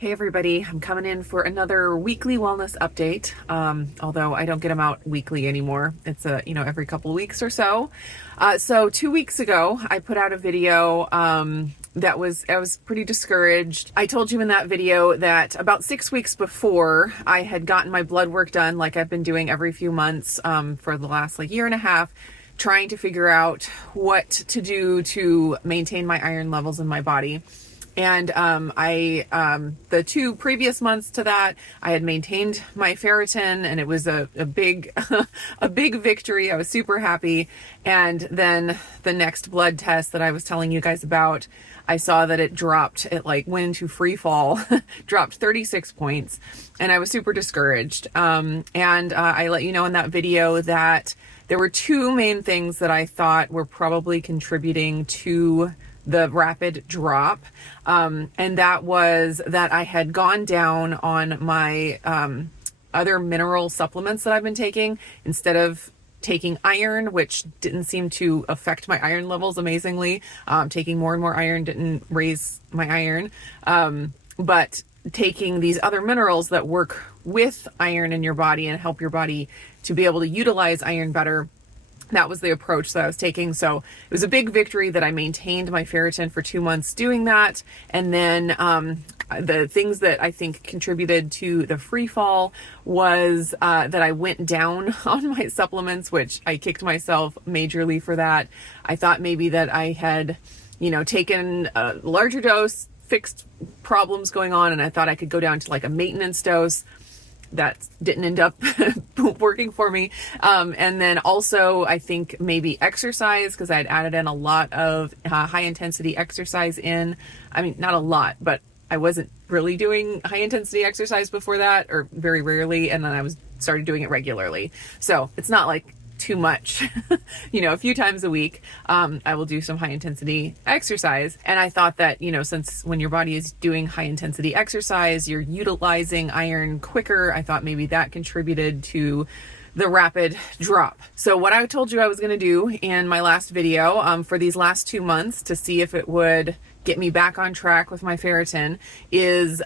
Hey everybody, I'm coming in for another weekly wellness update. Although I don't get them out weekly anymore. It's every couple of weeks or so. So 2 weeks ago, I put out a video I was pretty discouraged. I told you in that video that about 6 weeks before I had gotten my blood work done, like I've been doing every few months for the last year and a half, trying to figure out what to do to maintain my iron levels in my body. And the 2 previous months to that, I had maintained my ferritin, and it was a big, a big victory. I was super happy. And then the next blood test that I was telling you guys about, I saw that it dropped. It went into free fall, dropped 36 points, and I was super discouraged. I let you know in that video that there were 2 main things that I thought were probably contributing to the rapid drop. And that was that I had gone down on my other mineral supplements that I've been taking. Instead of taking iron, which didn't seem to affect my iron levels amazingly, taking more and more iron didn't raise my iron, but taking these other minerals that work with iron in your body and help your body to be able to utilize iron better. That was the approach that I was taking. So it was a big victory that I maintained my ferritin for 2 months doing that. And then the things that I think contributed to the free fall was that I went down on my supplements, which I kicked myself majorly for that. I thought maybe that I had, taken a larger dose, fixed problems going on, and I thought I could go down to a maintenance dose. That didn't end up working for me. And then also I think maybe exercise, because I had added in a lot of high intensity exercise in. I mean, not a lot, but I wasn't really doing high intensity exercise before that, or very rarely. And then I started doing it regularly. So it's not too much, a few times a week, I will do some high intensity exercise. And I thought that, since when your body is doing high intensity exercise, you're utilizing iron quicker. I thought maybe that contributed to the rapid drop. So what I told you I was going to do in my last video, for these last 2 months to see if it would get me back on track with my ferritin, is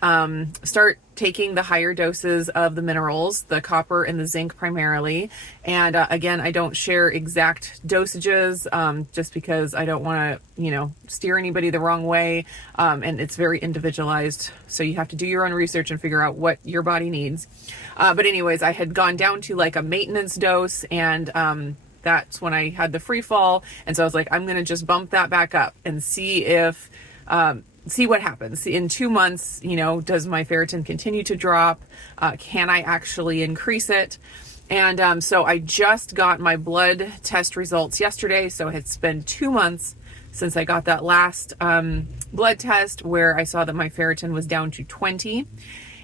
start taking the higher doses of the minerals, the copper and the zinc primarily. And again, I don't share exact dosages just because I don't want to, steer anybody the wrong way. And it's very individualized. So you have to do your own research and figure out what your body needs. But anyways, I had gone down to a maintenance dose, and that's when I had the free fall. And so I was like, I'm going to just bump that back up and see if, see what happens in 2 months. Does my ferritin continue to drop? Can I actually increase it? And so I just got my blood test results yesterday. So it's been 2 months since I got that last blood test where I saw that my ferritin was down to 20.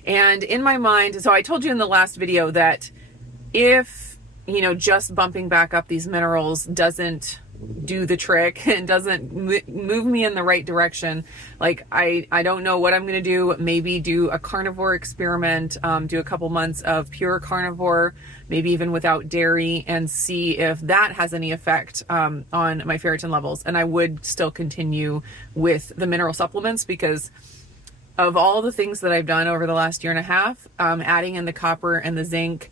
And in my mind, so I told you in the last video that if just bumping back up these minerals doesn't do the trick and doesn't move me in the right direction, I don't know what I'm going to do. Maybe do a carnivore experiment, do a couple months of pure carnivore, maybe even without dairy, and see if that has any effect on my ferritin levels. And I would still continue with the mineral supplements, because of all the things that I've done over the last year and a half, adding in the copper and the zinc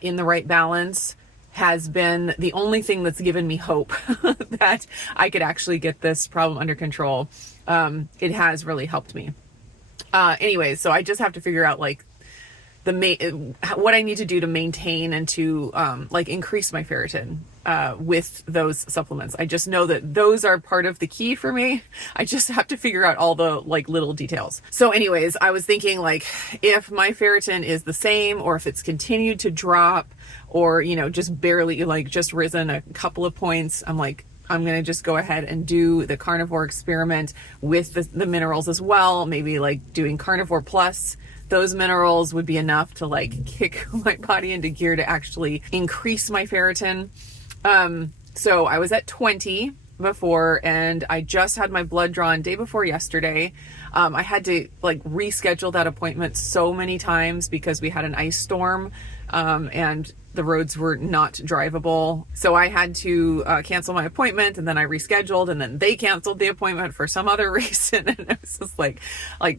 in the right balance has been the only thing that's given me hope that I could actually get this problem under control. It has really helped me. Anyways, so I just have to figure out what I need to do to maintain and to increase my ferritin with those supplements. I just know that those are part of the key for me. I just have to figure out all the little details. So anyways, I was thinking if my ferritin is the same, or if it's continued to drop, or just barely just risen a couple of points, I'm going to just go ahead and do the carnivore experiment with the minerals as well. Maybe doing carnivore plus those minerals would be enough to kick my body into gear to actually increase my ferritin. So I was at 20 before, and I just had my blood drawn day before yesterday. I had to like reschedule that appointment so many times because we had an ice storm, and the roads were not drivable. So I had to cancel my appointment, and then I rescheduled, and then they canceled the appointment for some other reason. And it was just like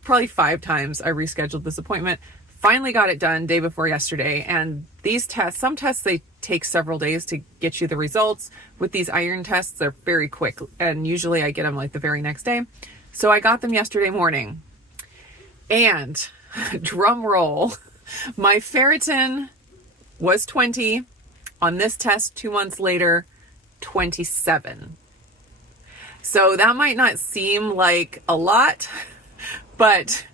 probably 5 times I rescheduled this appointment. Finally got it done day before yesterday. And these tests, some tests, they take several days to get you the results. With these iron tests, they're very quick. And usually I get them like the very next day. So I got them yesterday morning. And drum roll, my ferritin was 20. On this test 2 months later, 27. So that might not seem like a lot, but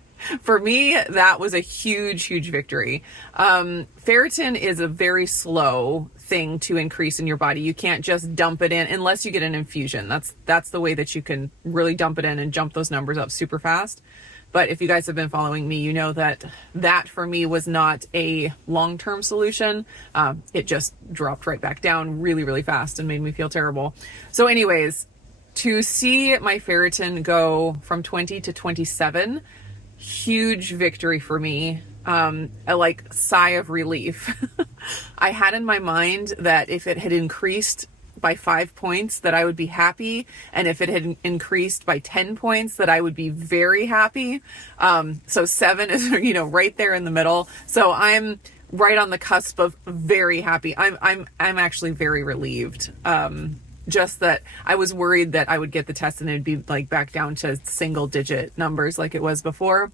for me, that was a huge, huge victory. Ferritin is a very slow thing to increase in your body. You can't just dump it in unless you get an infusion. That's the way that you can really dump it in and jump those numbers up super fast. But if you guys have been following me, you know that for me was not a long-term solution. It just dropped right back down really, really fast and made me feel terrible. So anyways, to see my ferritin go from 20 to 27, huge victory for me. A like sigh of relief. I had in my mind that if it had increased by 5 points that I would be happy, and if it had increased by 10 points that I would be very happy. So 7 is right there in the middle. So I'm right on the cusp of very happy. I'm actually very relieved. Just that I was worried that I would get the test and it'd be like back down to single digit numbers like it was before.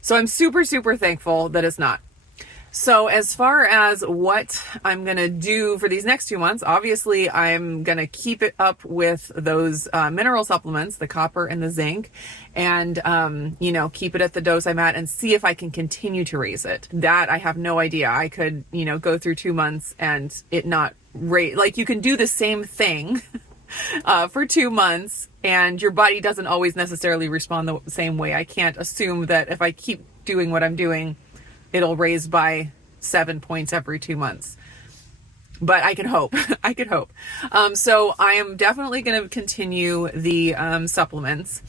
So I'm super, super thankful that it's not. So as far as what I'm going to do for these next 2 months, obviously I'm going to keep it up with those mineral supplements, the copper and the zinc, and, keep it at the dose I'm at and see if I can continue to raise it. That I have no idea. I could, go through 2 months and it not raise. Like you can do the same thing for 2 months and your body doesn't always necessarily respond the same way. I can't assume that if I keep doing what I'm doing, it'll raise by 7 points every 2 months. But I can hope. I could hope. So I am definitely going to continue the supplements.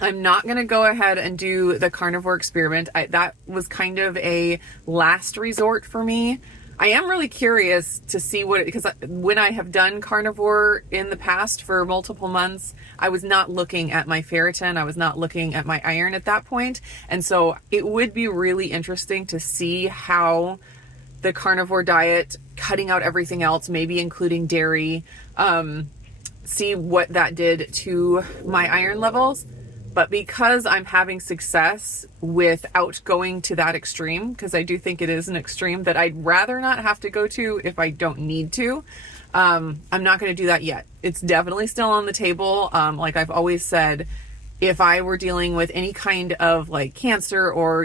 I'm not going to go ahead and do the carnivore experiment. That was kind of a last resort for me. I am really curious to see because when I have done carnivore in the past for multiple months, I was not looking at my ferritin. I was not looking at my iron at that point. And so it would be really interesting to see how the carnivore diet, cutting out everything else, maybe including dairy, see what that did to my iron levels. But because I'm having success without going to that extreme, because I do think it is an extreme that I'd rather not have to go to if I don't need to, I'm not going to do that yet. It's definitely still on the table. Like I've always said, if I were dealing with any kind of like cancer or,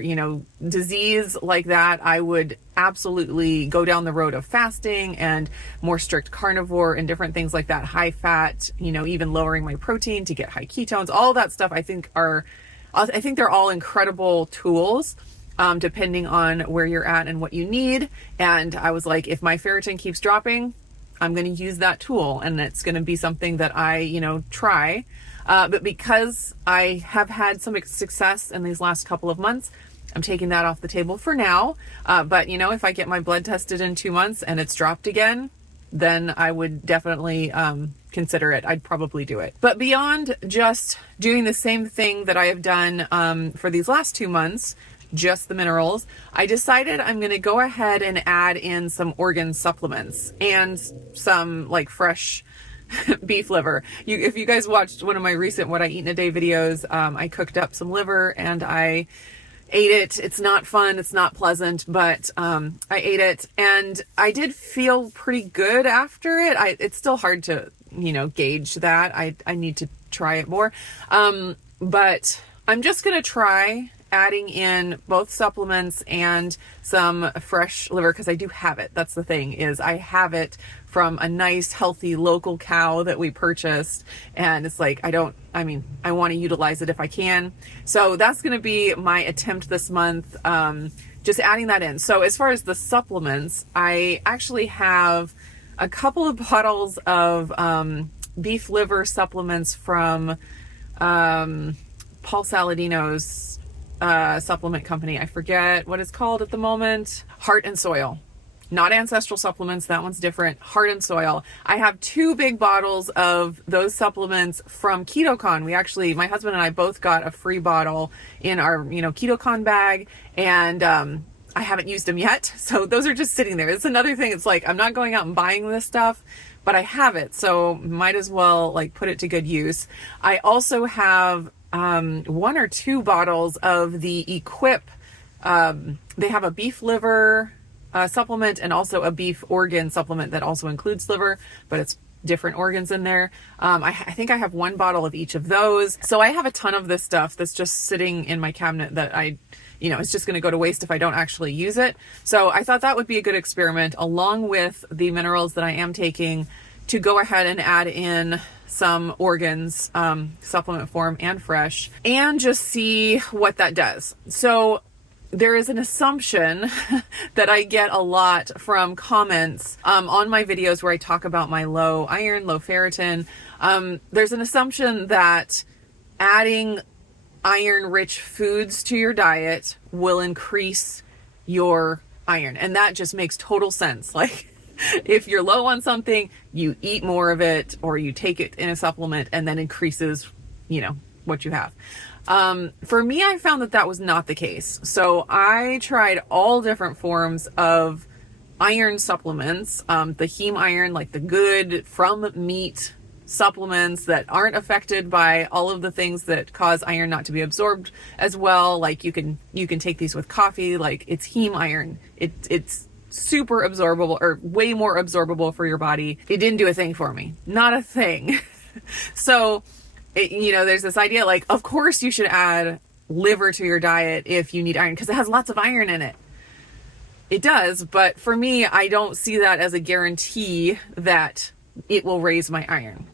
disease like that, I would absolutely go down the road of fasting and more strict carnivore and different things like that. High fat, even lowering my protein to get high ketones, all that stuff I think they're all incredible tools, depending on where you're at and what you need. And I was like, if my ferritin keeps dropping, I'm going to use that tool and it's going to be something that I, try. But because I have had some success in these last couple of months, I'm taking that off the table for now. But if I get my blood tested in 2 months and it's dropped again, then I would definitely consider it. I'd probably do it. But beyond just doing the same thing that I have done for these last 2 months, just the minerals, I decided I'm going to go ahead and add in some organ supplements and some like fresh beef liver. If you guys watched one of my recent What I Eat in a Day videos, I cooked up some liver and I ate it. It's not fun. It's not pleasant, but I ate it and I did feel pretty good after it. It's still hard to, gauge that. I need to try it more. But I'm just going to try adding in both supplements and some fresh liver because I do have it. That's the thing, is I have it from a nice, healthy local cow that we purchased. And it's like, I want to utilize it if I can. So that's going to be my attempt this month. Just adding that in. So as far as the supplements, I actually have a couple of bottles of beef liver supplements from Paul Saladino's supplement company. I forget what it's called at the moment. Heart and Soil. Not Ancestral Supplements, that one's different. Heart and Soil. I have 2 big bottles of those supplements from KetoCon. My husband and I both got a free bottle in our, KetoCon bag, and I haven't used them yet. So those are just sitting there. It's another thing. It's like, I'm not going out and buying this stuff, but I have it. So might as well put it to good use. I also have 1 or 2 bottles of the Equip. They have a beef liver supplement and also a beef organ supplement that also includes liver, but it's different organs in there. I think I have 1 bottle of each of those. So I have a ton of this stuff that's just sitting in my cabinet that it's just going to go to waste if I don't actually use it. So I thought that would be a good experiment, along with the minerals that I am taking, to go ahead and add in some organs, supplement form and fresh, and just see what that does. So there is an assumption that I get a lot from comments on my videos where I talk about my low iron, low ferritin. There's an assumption that adding iron-rich foods to your diet will increase your iron. And that just makes total sense. If you're low on something, you eat more of it, or you take it in a supplement, and then increases, what you have. For me, I found that was not the case. So I tried all different forms of iron supplements, the heme iron, the good from meat supplements that aren't affected by all of the things that cause iron not to be absorbed as well. You can take these with coffee, it's heme iron. It's super absorbable, or way more absorbable for your body. It didn't do a thing for me. Not a thing. So there's this idea of course you should add liver to your diet if you need iron, because it has lots of iron in it. It does, but for me, I don't see that as a guarantee that it will raise my iron.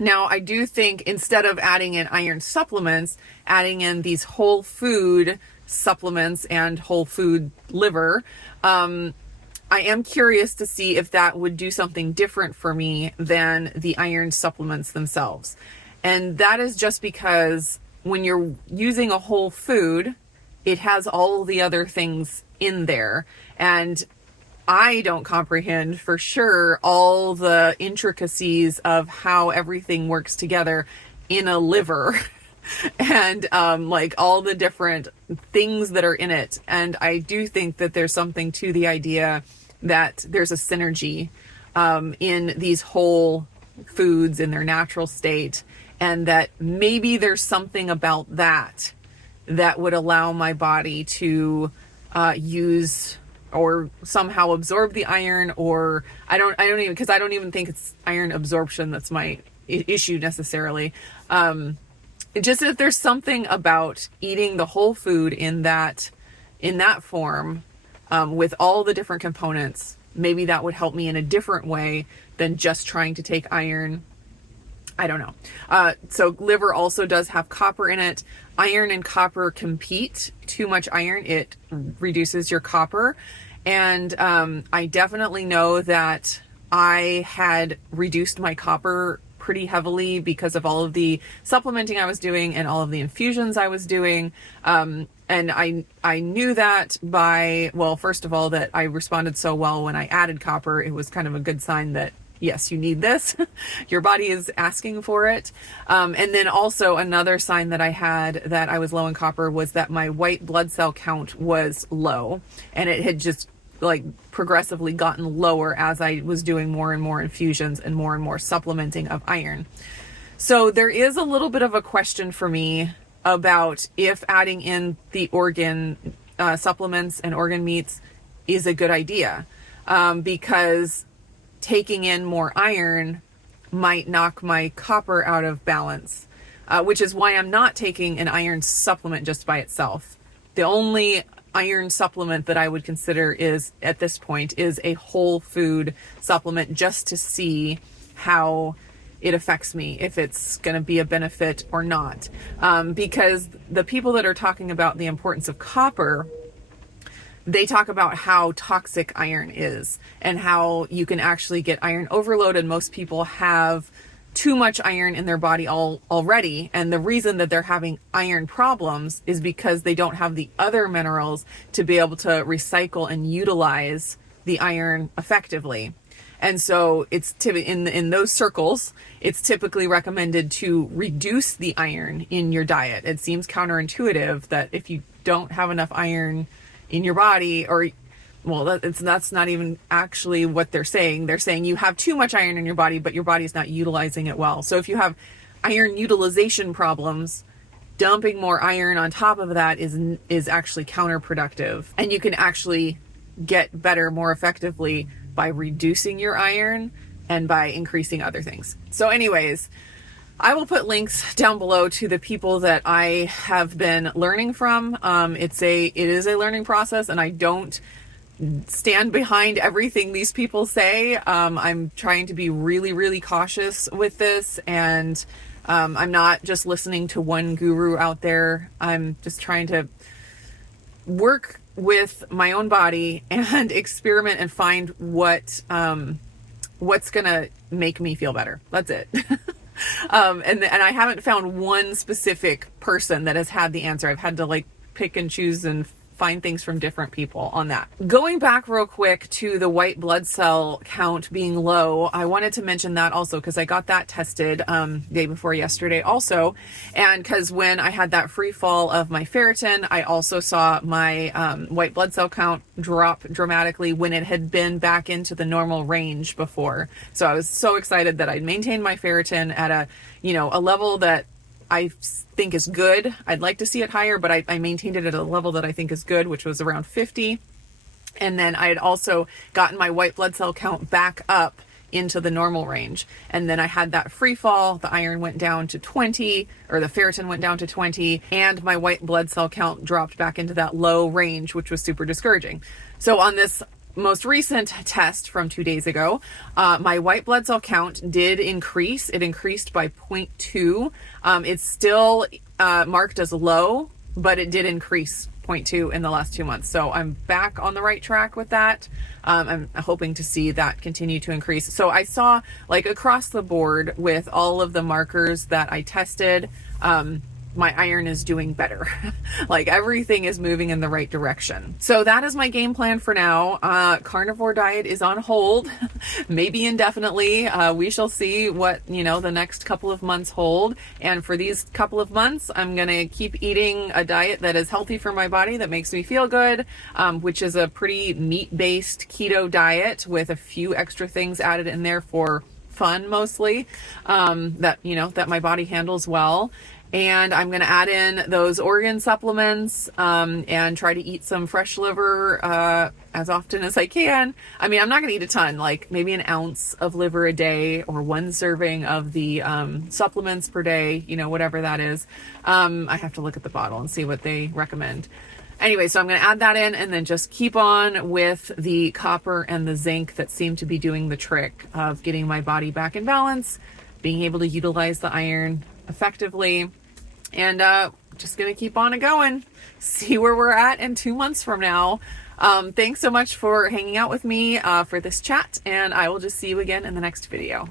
Now, I do think instead of adding in iron supplements, adding in these whole food supplements and whole food liver, I am curious to see if that would do something different for me than the iron supplements themselves. And that is just because when you're using a whole food, it has all the other things in there. And I don't comprehend for sure all the intricacies of how everything works together in a liver and all the different things that are in it. And I do think that there's something to the idea that there's a synergy in these whole foods in their natural state, and that maybe there's something about that would allow my body to use or somehow absorb the iron, or I don't even think it's iron absorption that's my issue necessarily. Just that there's something about eating the whole food in that form, with all the different components. Maybe that would help me in a different way than just trying to take iron. I don't know. So liver also does have copper in it. Iron and copper compete. Too much iron, it reduces your copper. And I definitely know that I had reduced my copper pretty heavily because of all of the supplementing I was doing and all of the infusions I was doing. And I knew that first of all, that I responded so well when I added copper. It was kind of a good sign that, yes, you need this. Your body is asking for it. And then also another sign that I had that I was low in copper was that my white blood cell count was low, and it had just progressively gotten lower as I was doing more and more infusions and more supplementing of iron. So there is a little bit of a question for me about if adding in the organ supplements and organ meats is a good idea, because taking in more iron might knock my copper out of balance, which is why I'm not taking an iron supplement just by itself. The only iron supplement that I would consider at this point is a whole food supplement, just to see how it affects me, if it's going to be a benefit or not. Because the people that are talking about the importance of copper, they talk about how toxic iron is and how you can actually get iron overload, and most people have too much iron in their body already. And the reason that they're having iron problems is because they don't have the other minerals to be able to recycle and utilize the iron effectively. And so it's in those circles, it's typically recommended to reduce the iron in your diet. It seems counterintuitive that if you don't have enough iron in your body, or well, that's not even actually what they're saying. They're saying you have too much iron in your body, but your body's not utilizing it well. So if you have iron utilization problems, dumping more iron on top of that is actually counterproductive. And you can actually get better more effectively by reducing your iron and by increasing other things. So anyways, I will put links down below to the people that I have been learning from. It is a learning process, and I don't stand behind everything these people say. I'm trying to be really, really cautious with this, and I'm not just listening to one guru out there. I'm just trying to work with my own body and experiment and find what's gonna make me feel better. That's it. And I haven't found one specific person that has had the answer. I've had to like pick and choose and find things from different people on that. Going back real quick to the white blood cell count being low, I wanted to mention that also because I got that tested day before yesterday also. And because when I had that free fall of my ferritin, I also saw my white blood cell count drop dramatically when it had been back into the normal range before. So I was so excited that I'd maintained my ferritin at a level that I think is good. I'd like to see it higher, but I maintained it at a level that I think is good, which was around 50. And then I had also gotten my white blood cell count back up into the normal range. And then I had that free fall. The iron went down to 20, or the ferritin went down to 20, and my white blood cell count dropped back into that low range, which was super discouraging. So on this most recent test from 2 days ago, my white blood cell count did increase. It increased by 0.2. It's still marked as low, but it did increase 0.2 in the last 2 months. So I'm back on the right track with that. I'm hoping to see that continue to increase. So I saw like across the board with all of the markers that I tested, my iron is doing better. Like everything is moving in the right direction. So that is my game plan for now. Carnivore diet is on hold, maybe indefinitely. We shall see what, the next couple of months hold. And for these couple of months, I'm going to keep eating a diet that is healthy for my body, that makes me feel good, which is a pretty meat-based keto diet with a few extra things added in there for fun mostly, that my body handles well. And I'm going to add in those organ supplements, and try to eat some fresh liver, as often as I can. I mean, I'm not going to eat a ton, like maybe an ounce of liver a day or one serving of the, supplements per day, whatever that is. I have to look at the bottle and see what they recommend. Anyway, so I'm going to add that in and then just keep on with the copper and the zinc that seem to be doing the trick of getting my body back in balance, being able to utilize the iron effectively, and just gonna keep on it going, see where we're at in 2 months from now. Thanks so much for hanging out with me for this chat, and I will just see you again in the next video.